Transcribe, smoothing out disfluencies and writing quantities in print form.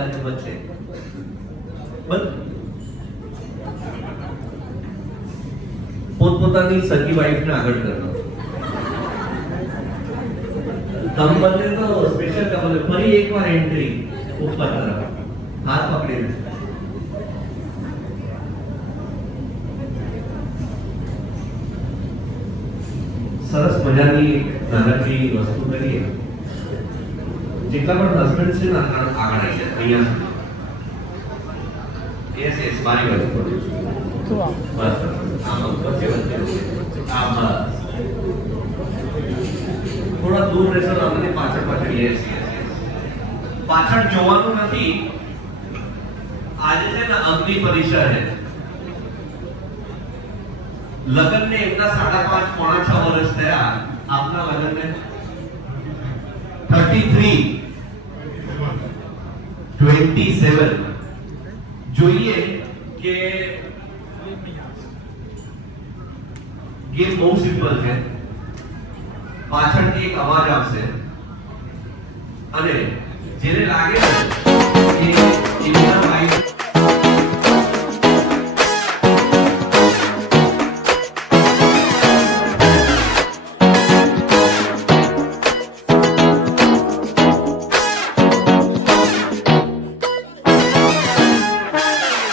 પહેલાની વચ્ચે પોતપોતાની સગી વાઈફને આગળ કરવાનો. તમે બંને તો સ્પેશિયલ કપલ. ફરી એકવાર એન્ટ્રી ઉપર તરફ હાથ પકડીને. સરસ મજાની નાનકડી વસ્તુ કરીએ. જેટલા પણ હસબન્ડ છે ને આગળ આવી જાય અહીંયા. યસ યસ મારી વાત કરો. બસ આમ વચ્ચે આમ થોડા દૂર રહેશો તો આપણે પાછળ પાછળ. યસ પાછળ જોવાનું નથી. આજે છે ને અગ્નિ પરીક્ષા છે. લગ્ન ને એમના 5.5 પોણા 6 વર્ષ થયા. આપના લગ્ન ને 33 27. જોઈએ કે ગેમ બહુ સિમ્પલ છે. પાછળથી એક અવાજ આવશે અને જેને લાગે કે એમના વાઈફ